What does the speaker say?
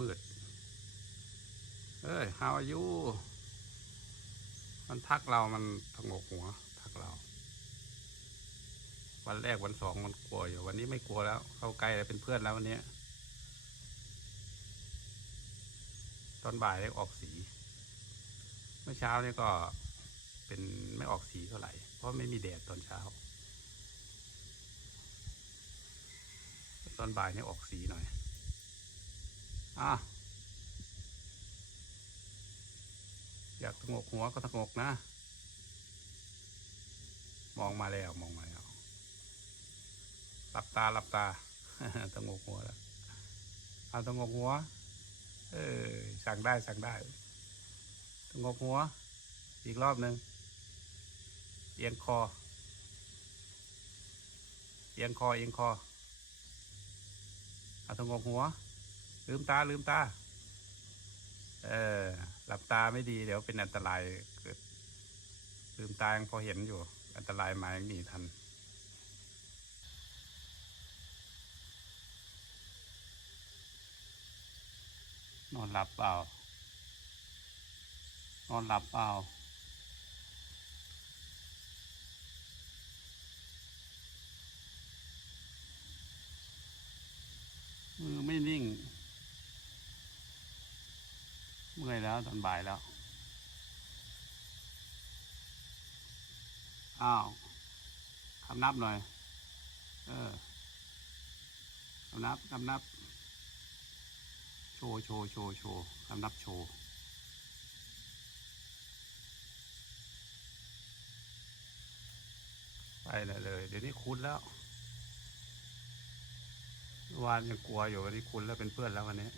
มืดๆเอ้ย how are you มันทักเรามันทงกหัว ทักเรา วันแรกวันสองมันกลัวอยู่ วันนี้ไม่กลัวแล้ว เข้าใกล้แล้วเป็นเพื่อนแล้ววันนี้ ตอนบ่ายได้ออกสี เมื่อเช้านี่ก็เป็นไม่ออกสีเท่าไหร่ เพราะไม่มีแดดตอนเช้า ตอนบ่ายนี่ออกสีหน่อย อะอยากสงกหัวก็สงกนะ มองมาแล้วมองมาแล้วหลับตาหลับตาสงกหัวแล้วเอาสงกหัว เออสั่งได้สั่งได้สงกหัว อีกรอบหนึ่งเอียงคอ เอียงคอเอียงคอเอาสงกหัว ลืมตาลืมตา เออ หลับตาไม่ดี เดี๋ยวเป็นอันตรายเกิดลืมตายังพอเห็นอยู่ อันตรายมายังหนีทันนอนหลับเปล่านอนหลับเปล่ามือไม่นิ่ง มื่อยแล้วตอนบ่ายแล้ว อ้าวคำนับหน่อย เออคำนับคำนับ โชว์โชว์โชว์โชว์คำนับโชว์ไปเลยเลย เดี๋ยวนี้คุ้นแล้ววานยังกลัวอยู่วันนี้คุ้นแล้วเป็นเพื่อนแล้ววันนี้